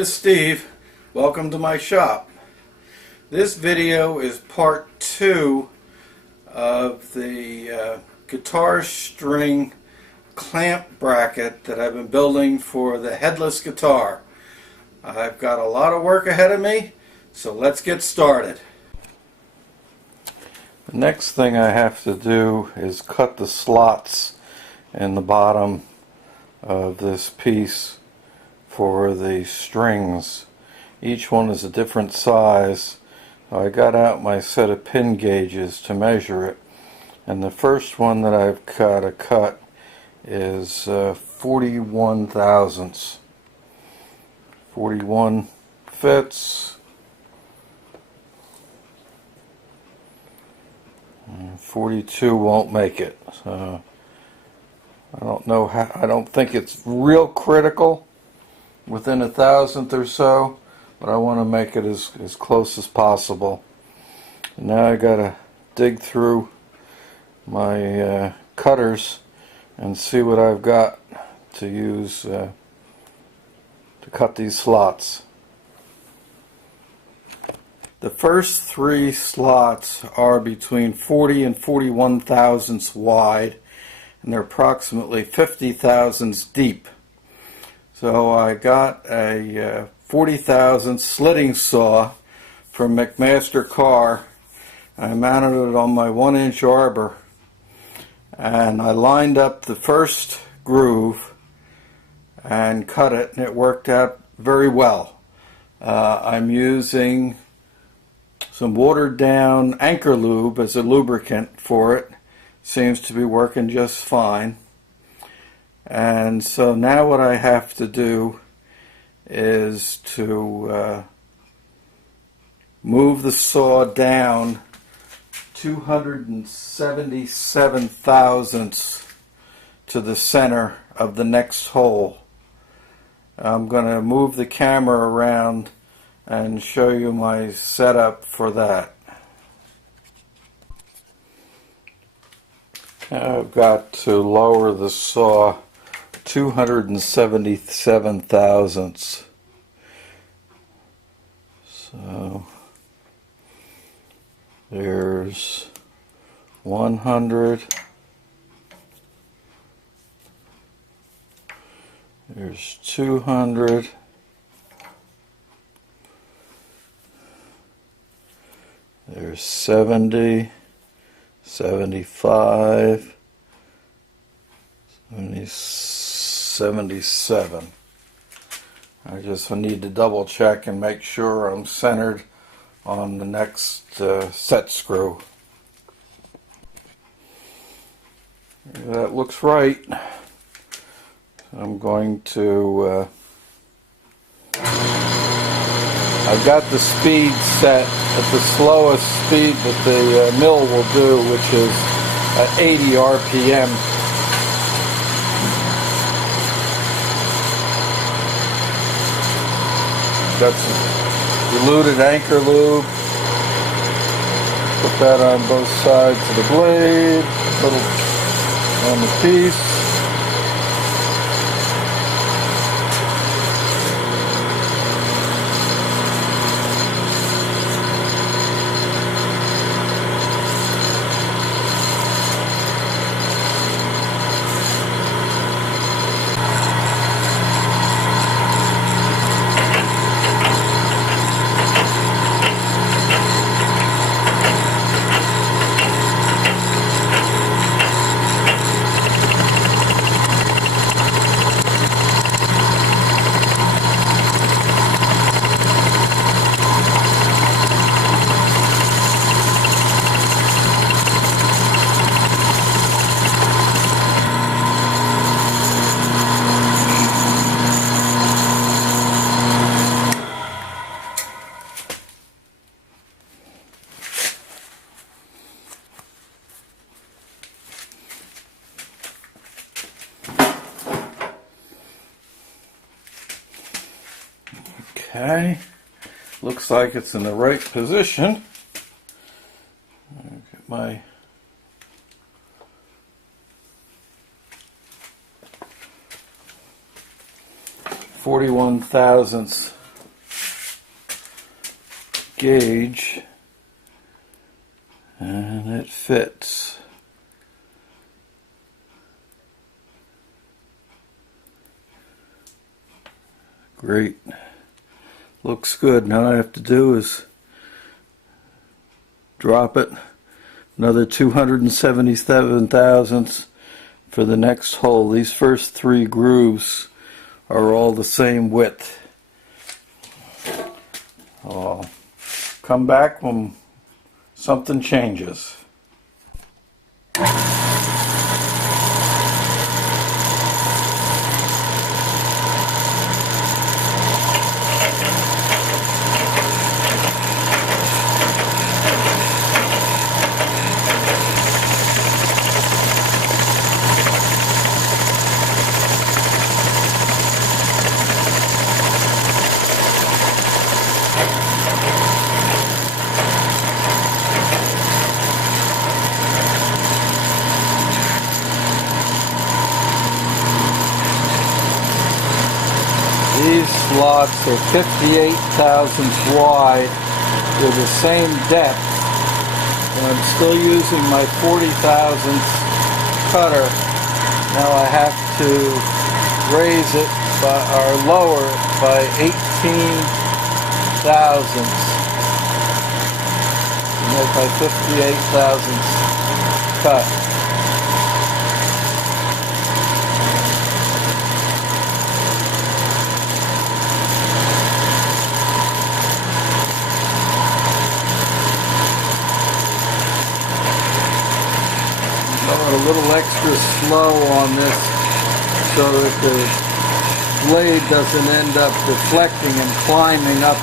is Steve. Welcome to my shop. This video is part 2 of the guitar string clamp bracket that I've been building for the headless guitar. I've got a lot of work ahead of me, so let's get started. The next thing I have to do is cut the slots in the bottom of this piece for the strings. Each one is a different size. I got out my set of pin gauges to measure it, and the first one that I've got to cut is 41 thousandths. 41 fits. 42 won't make it. So I don't know how. I don't think it's real critical, within a thousandth or so, but I want to make it as close as possible. And now I gotta dig through my cutters and see what I've got to use to cut these slots. The first 3 slots are between 40 and 41 thousandths wide, and they're approximately 50 thousandths deep. So I got a 40 thousandths slitting saw from McMaster Carr. I mounted it on my 1-inch arbor, and I lined up the first groove and cut it, and it worked out very well. I'm using some watered down anchor lube as a lubricant for it. Seems to be working just fine. And so now what I have to do is to move the saw down 277 thousandths to the center of the next hole. I'm going to move the camera around and show you my setup for that. Now I've got to lower the saw 277 thousandths. So there's 100, there's 200, there's 70, 75, 77. I just need to double check and make sure I'm centered on the next set screw. That looks right. I'm going to I've got the speed set at the slowest speed that the mill will do, which is at 80 RPM. Got some diluted anchor lube. Put that on both sides of the blade, a little on the piece. Okay, looks like it's in the right position. Get my 41 thousandths gauge, and it fits. Great. Looks good. Now all I have to do is drop it another 277 thousandths for the next hole. These first three grooves are all the same width. I'll come back when something changes. These slots are 58 thousandths wide with the same depth, and I'm still using my 40 thousandths cutter. Now I have to raise it or lower it by 18 thousandths to make my 58 thousandths cut. A little extra slow on this so that the blade doesn't end up deflecting and climbing up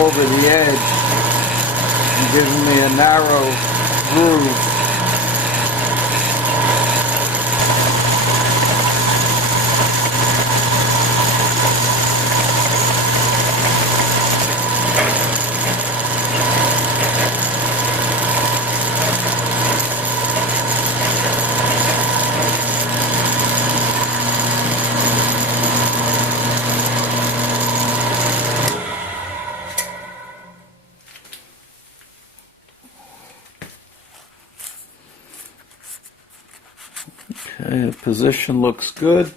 over the edge and giving me a narrow groove. Okay, the position looks good.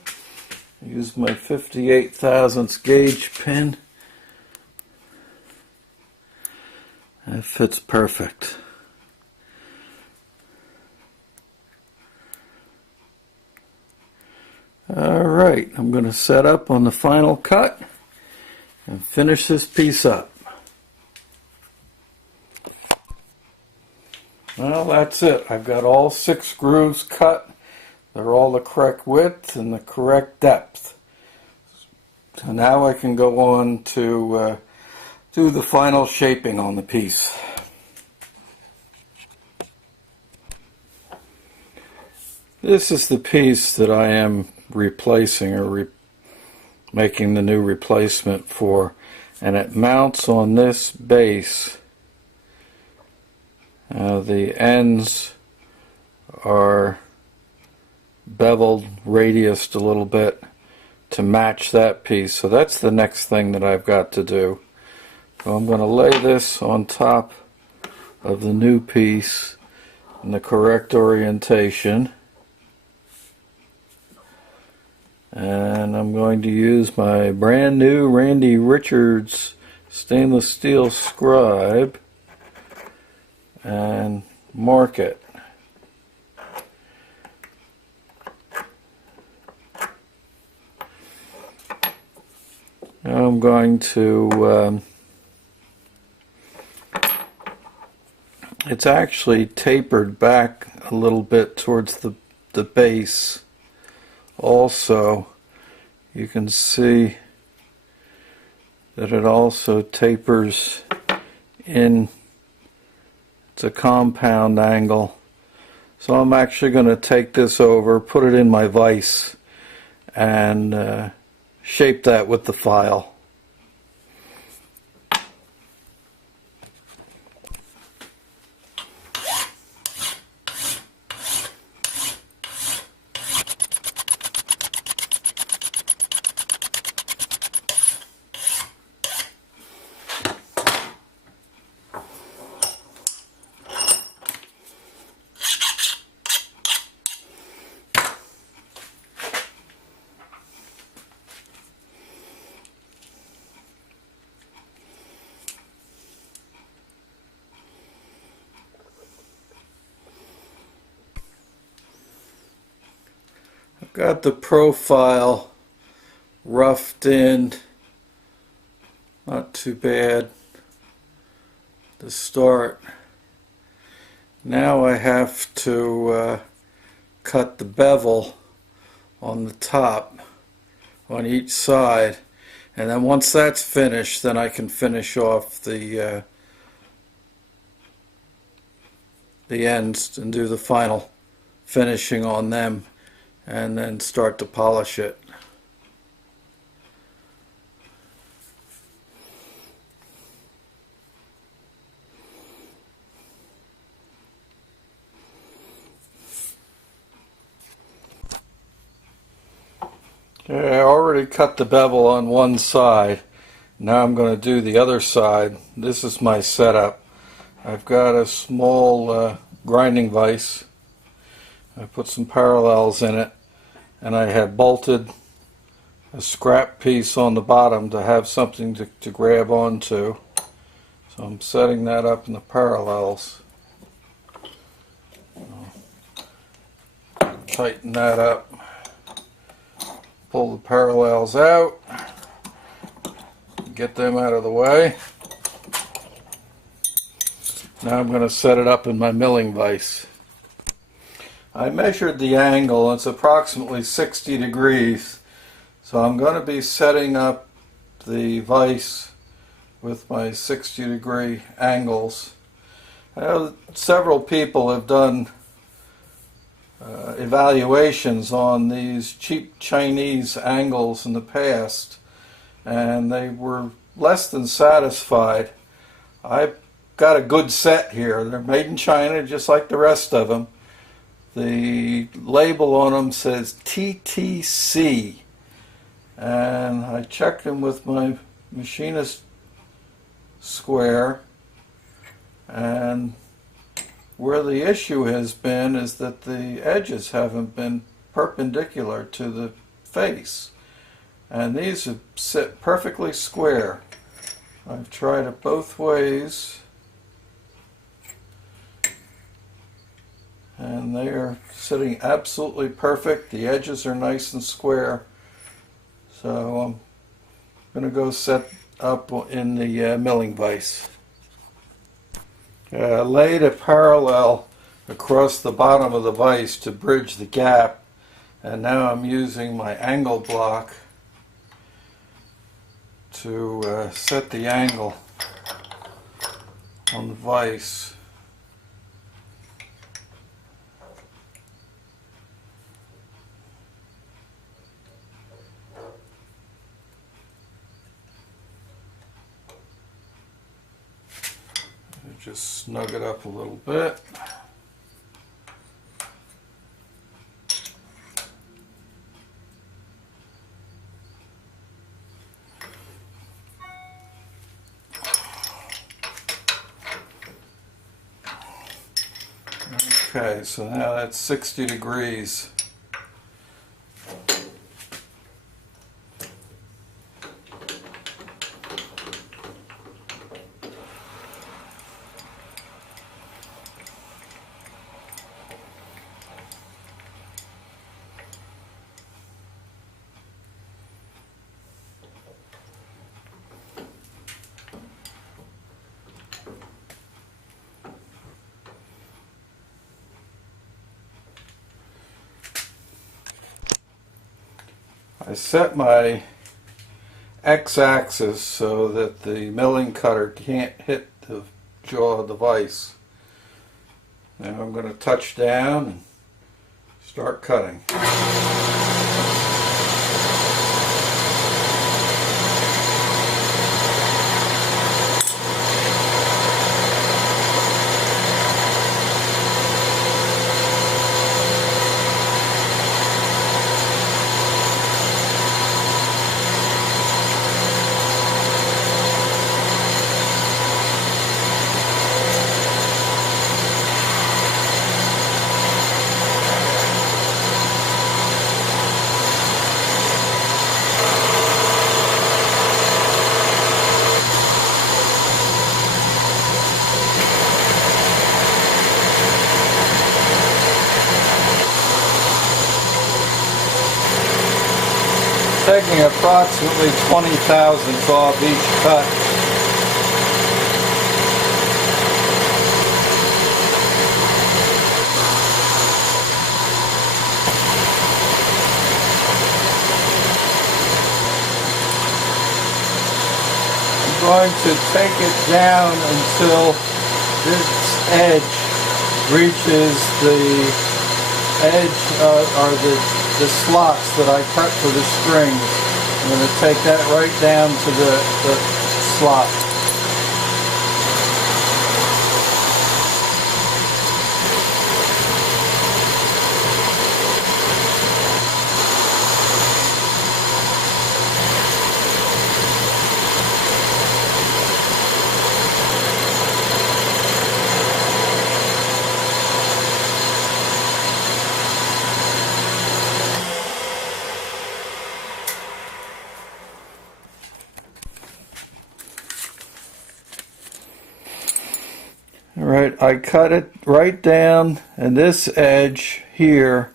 I use my 58 thousandths gauge pin. That fits perfect. Alright, I'm going to set up on the final cut and finish this piece up. Well, that's it. I've got all 6 grooves cut. They're all the correct width and the correct depth. So now I can go on to do the final shaping on the piece. This is the piece that I am replacing or making the new replacement for, and it mounts on this base. The ends are beveled, radiused a little bit to match that piece. So that's the next thing that I've got to do. So I'm going to lay this on top of the new piece in the correct orientation. And I'm going to use my brand new Randy Richards stainless steel scribe and mark it. Now I'm going to, it's actually tapered back a little bit towards the base. Also, you can see that it also tapers in. It's a compound angle. So I'm actually going to take this over, put it in my vise, and shape that with the file. got the profile roughed in, not too bad to start. Now I have to cut the bevel on the top on each side, and then once that's finished, then I can finish off the ends and do the final finishing on them, and then start to polish it. Okay, I already cut the bevel on one side. Now I'm going to do the other side. This is my setup. I've got a small grinding vise. I put some parallels in it, and I have bolted a scrap piece on the bottom to have something to grab onto. So I'm setting that up in the parallels. Tighten that up. Pull the parallels out, get them out of the way. Now I'm going to set it up in my milling vise. I measured the angle, it's approximately 60 degrees, so I'm going to be setting up the vise with my 60-degree angles. I know several people have done evaluations on these cheap Chinese angles in the past, and they were less than satisfied. I've got a good set here. They're made in China just like the rest of them. The label on them says TTC, and I checked them with my machinist square, and where the issue has been is that the edges haven't been perpendicular to the face, and these have sit perfectly square. I've tried it both ways, and they are sitting absolutely perfect. The edges are nice and square, so I'm going to go set up in the milling vise. I laid a parallel across the bottom of the vise to bridge the gap, and now I'm using my angle block to set the angle on the vise. Just snug it up a little bit. Okay, so now that's 60 degrees. I set my x-axis so that the milling cutter can't hit the jaw of the vise. Now I'm going to touch down and start cutting. taking approximately 20 thousandths off each cut. I'm going to take it down until this edge reaches the edge or the slots that I cut for the strings. I'm going to take that right down to the slot. Alright, I cut it right down, and this edge here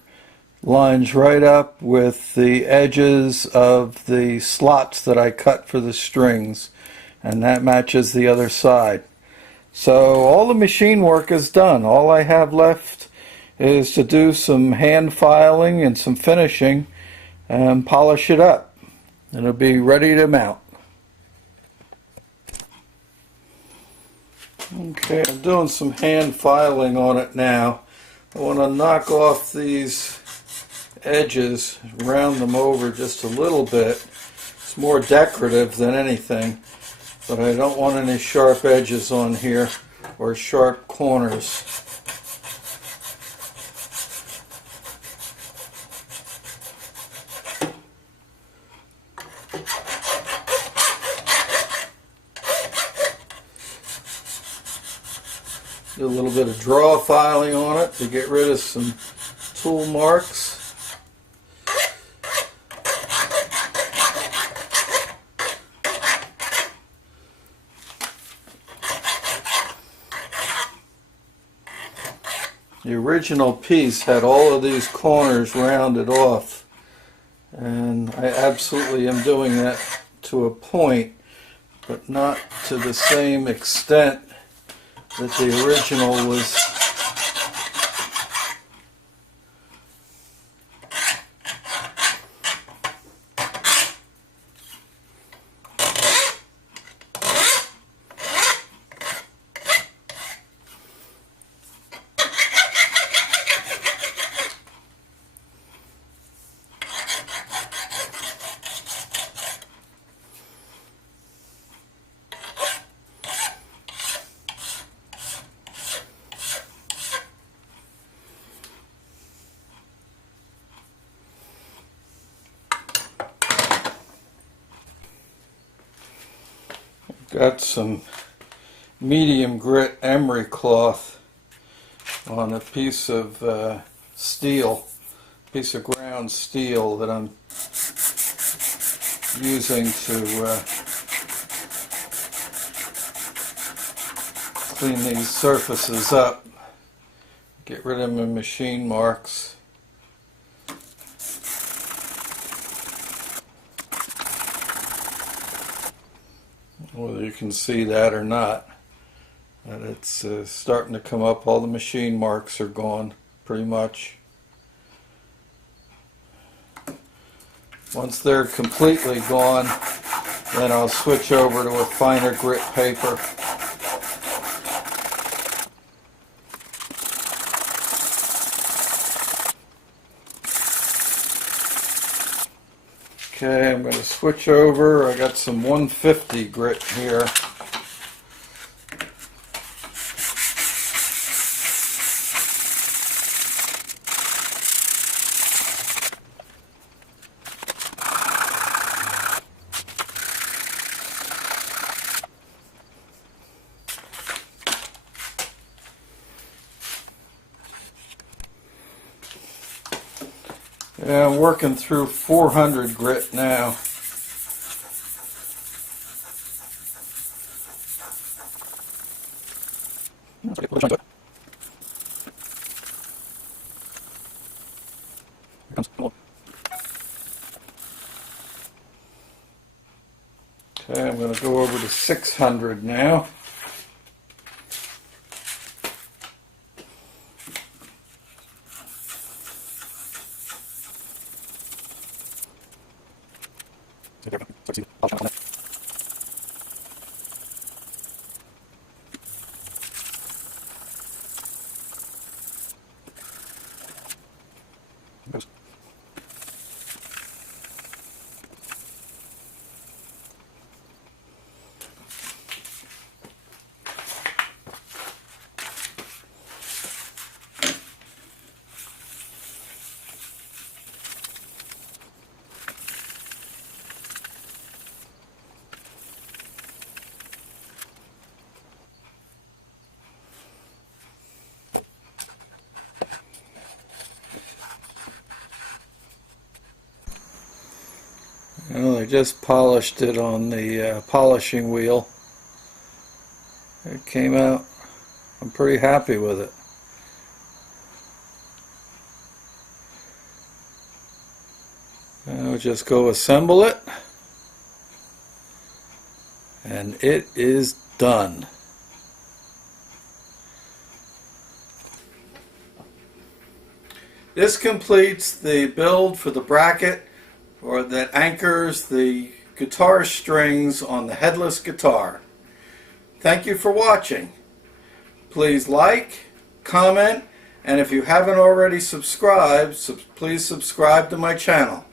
lines right up with the edges of the slots that I cut for the strings, and that matches the other side. So all the machine work is done. All I have left is to do some hand filing and some finishing and polish it up. It'll be ready to mount. Okay, I'm doing some hand filing on it now. I want to knock off these edges, round them over just a little bit. It's more decorative than anything, but I don't want any sharp edges on here or sharp corners. Do a little bit of draw filing on it to get rid of some tool marks. The original piece had all of these corners rounded off, and I absolutely am doing that to a point, but not to the same extent that the original was. Got some medium grit emery cloth on a piece of steel, piece of ground steel that I'm using to clean these surfaces up, get rid of my machine marks. Whether you can see that or not, but it's starting to come up. All the machine marks are gone pretty much. Once they're completely gone, then I'll switch over to a finer grit paper. Okay, I'm going to switch over. I got some 150 grit here. Yeah, I'm working through 400 grit now. go over to 600 now. Well, I just polished it on the polishing wheel. It came out, I'm pretty happy with it. Now just go assemble it, and it is done. This completes the build for the bracket or that anchors the guitar strings on the headless guitar. Thank you for watching. Please like, comment, and if you haven't already subscribed, please subscribe to my channel.